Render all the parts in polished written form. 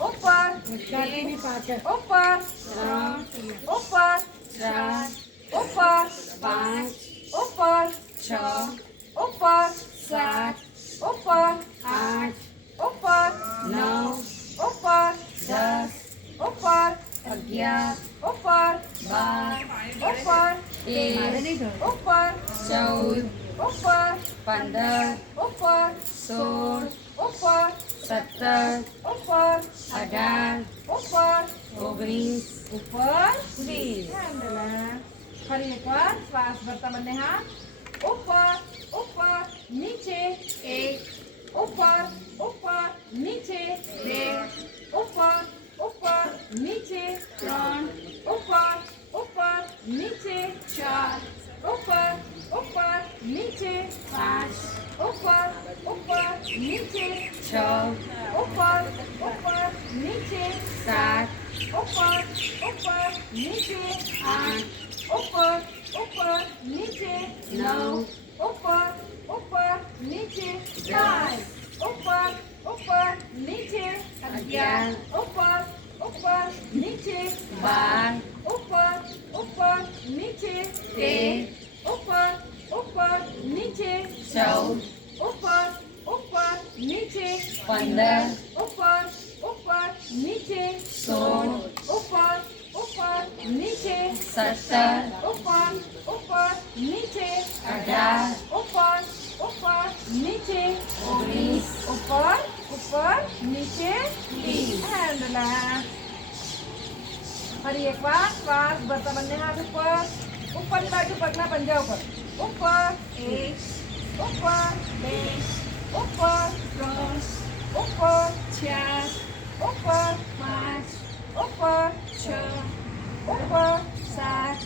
ઉપર ઉપર ઉપર ઉપર 5 ઉપર 6 ઉપર 7 ઉપર 8 ઉપર 9 ઉપર 10 ઉપર 11 ઉપર 12 ઉપર 13 ઉપર 14 ઉપર 15 ઉપર 16 ઉપર 17 ઉપર 18 ઉપર 19 ઉપર 20 હેન્ડલા ફરી એકવાર શ્વાસ ભરતા બંને હાથ ઉપર ઉપર નીચે 1 ઉપર ઉપર નીચે 2 ઉપર ઉપર નીચે 3 ઉપર ઉપર નીચે 4 ઉપર ઉપર નીચે 5 ઉપર ઉપર નીચે 6 ઉપર ઉપર નીચે 7 ઉપર ઉપર નીચે 8 ઉપર ઉપર નીચે 9 ઉપર ઉપર નીચે 10 ઉપર ઉપર નીચે 11 ઉપર ઉપર નીચે 12 ઉપર ઉપર નીચે 13 ઉપર ઉપર નીચે 14 ઉપર ઉપર નીચે 15 ઉપર ઉપર નીચે 16 ઉપર ઉપર નીચે 17 ઉપર ઉપર નીચે 18 ઉપર ઉપર નીચે 19 ઉપર ઉપર નીચે 20 હેન્ડલા ફરી એકવાર શ્વાસ ભરતા બંને હાથ ઉપર ઉપરની બાજુ પગના પંજા ઉપર ઉપર 1 ઉપર 2 ઉપર 3 ઉપર 4 ઉપર 5 ઉપર 6 ઉપર 7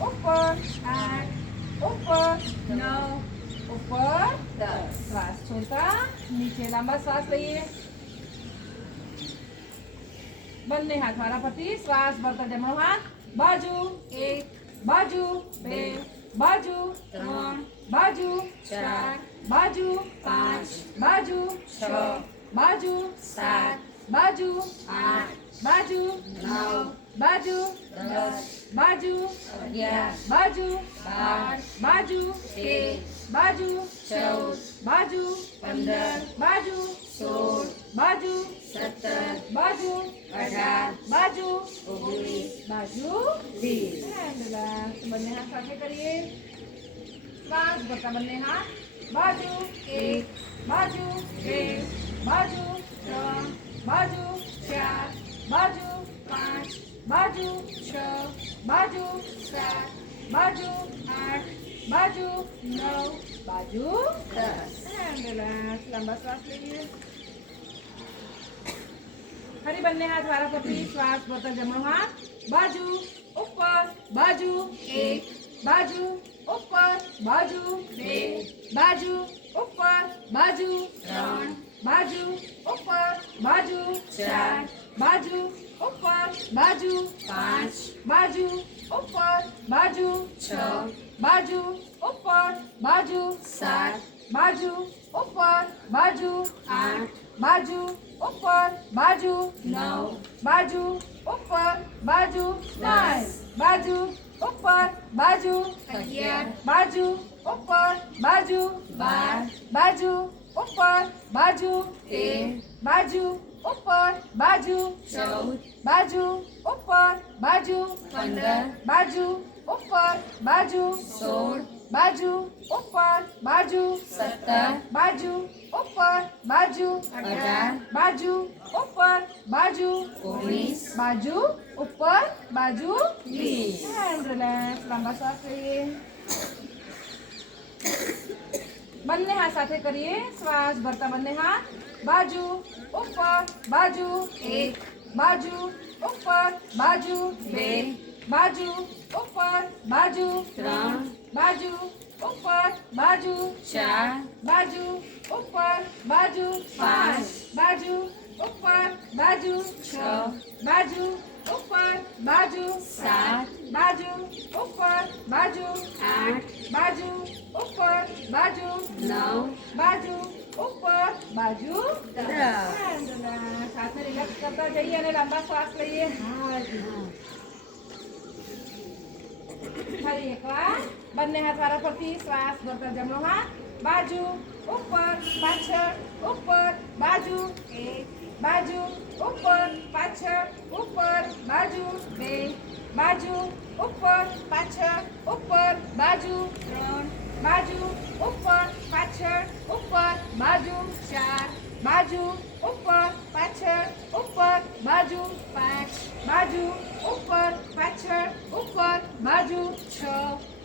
ઉપર 8 ઉપર 9 ઉપર 10 શ્વાસ છોડતા નીચે લાંબા શ્વાસ લઈએ બંને હાથ મારા પરથી શ્વાસ ભરતા જમણો હાથ બાજુ 1 બાજુ 2 બાજુ 3 બાજુ 4 બાજુ 5 બાજુ 6 બાજુ 7 બાજુ 8 બાજુ 9 બાજુ 10 બાજુ 11 બાજુ 12 બાજુ 13 બાજુ 14 બાજુ 15 બાજુ 16 બાજુ 17 બાજુ 18 બાજુ 19 બાજુ 20 હેન્ડલા બંને હાથ સાથે કરીએ શ્વાસ ભરતા બંને હાથ બાજુ 1 બાજુ 2 બાજુ 3 બાજુ 4 બાજુ 5 બાજુ 6 બાજુ 7 બાજુ 8 બાજુ 9 બાજુ 10 હેન્ડલા લાંબા શ્વાસ લઈએ ફરી બંને હાથ વારા પરથી શ્વાસ ભરતા જમણો હાથ બાજુ ઉપર બાજુ 1 બાજુ ઉપર બાજુ 2 બાજુ ઉપર બાજુ 3 બાજુ ઉપર બાજુ 4 બાજુ ઉપર બાજુ 5 બાજુ ઉપર બાજુ 6 બાજુ ઉપર બાજુ 7 બાજુ ઉપર બાજુ 8 બાજુ ઉપર બાજુ 9 બાજુ ઉપર બાજુ 10 બાજુ ઉપર બાજુ 11 બાજુ ઉપર બાજુ 12 બાજુ ઉપર બાજુ 13 બાજુ ઉપર બાજુ 14 બાજુ ઉપર બાજુ 15 બાજુ ઉપર બાજુ 16 બાજુ ઉપર બાજુ 17 બાજુ ઉપર બાજુ 18 બાજુ ઉપર બાજુ 19 બાજુ ઉપર બાજુ 20 હેન્ડ રિલેક્સ લાંબા શ્વાસ લઈએ બંને હાથ સાથે કરીએ શ્વાસ ભરતા બંને હાથ બાજુ ઉપર બાજુ 1 બાજુ ઉપર બાજુ 2 બાજુ ઉપર બાજુ 3 બાજુ ઉપર બાજુ 4 બાજુ ઉપર બાજુ 5 બાજુ ઉપર બાજુ 6 બાજુ ઉપર બાજુ 7 બાજુ ઉપર બાજુ 8 બાજુ ઉપર બાજુ 9 બાજુ ઉપર બાજુ તરફ. હેન્ડલા સાથે રિલેક્સ કરતા જઈએ અને લાંબા શ્વાસ લઈએ ફરી એકવાર બંને હાથ વારા ફરતી શ્વાસ ભરતા જમણો હાથ બાજુ ઉપર પાછળ ઉપર બાજુ એક બાજુ ઉપર પાછળ ઉપર બાજુ બે બાજુ ઉપર પાછળ ઉપર બાજુ ત્રણ બાજુ ઉપર પાછળ ઉપર બાજુ ચાર બાજુ ઉપર પાછળ ઉપર બાજુ પાંચ બાજુ ઉપર પાછળ ઉપર બાજુ છ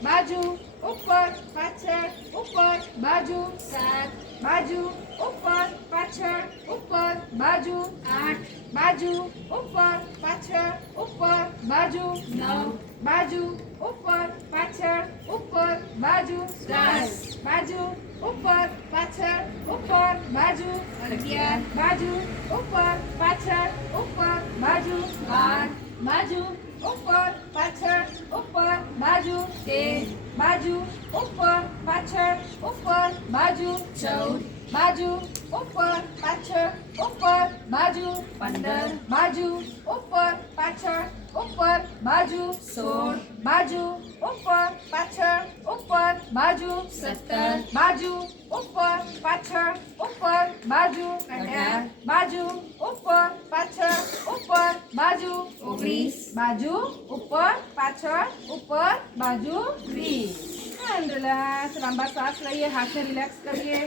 બાજુ ઉપર પાછળ ઉપર બાજુ સાત બાજુ ઉપર પાછળ ઉપર બાજુ આઠ બાજુ ઉપર પાછળ ઉપર બાજુ નવ બાજુ ઉપર પાછળ ઉપર બાજુ 10 બાજુ ઉપર પાછળ ઉપર બાજુ 11 બાજુ ઉપર પાછળ ઉપર બાજુ 12 બાજુ ઉપર પાછળ ઉપર બાજુ 13 બાજુ ઉપર પાછળ ઉપર બાજુ 14 બાજુ ઉપર પાછળ ઉપર બાજુ 15 બાજુ ઉપર પાછળ ઉપર બાજુ 16 બાજુ ઉપર પાછળ ઉપર બાજુ 17 બાજુ ઉપર પાછળ ઉપર બાજુ 18 બાજુ ઉપર પાછળ ઉપર બાજુ 19 બાજુ ઉપર પાછળ ઉપર બાજુ 20 હેન્ડલાસ લાંબા શ્વાસ લઈએ હાથને રિલેક્સ કરીએ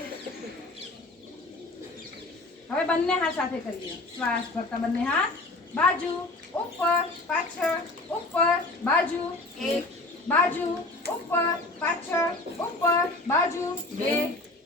હવે બંને હાથ સાથે કરીએ શ્વાસ ભરતા બંને હાથ બાજુ ઉપર પાછળ ઉપર બાજુ એક બાજુ ઉપર પાછળ ઉપર બાજુ બે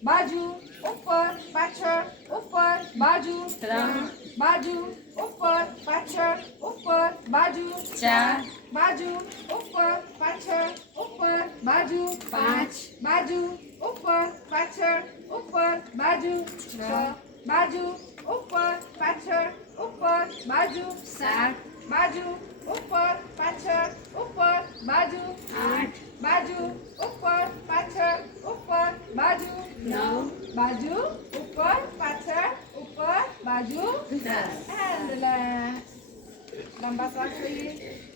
બાજુ ઉપર પાછળ ઉપર બાજુ ત્રણ બાજુ ઉપર પાછળ ઉપર બાજુ ચાર બાજુ ઉપર પાછળ ઉપર બાજુ પાંચ બાજુ ઉપર પાછળ ઉપર બાજુ છ બાજુ ઉપર પાછળ ઉપર બાજુ 7 બાજુ ઉપર પાછળ ઉપર બાજુ 8 બાજુ ઉપર પાછળ ઉપર બાજુ 9 બાજુ ઉપર પાછળ ઉપર બાજુ 10 હેન્ડલા લંબા શ્વાસ લઈએ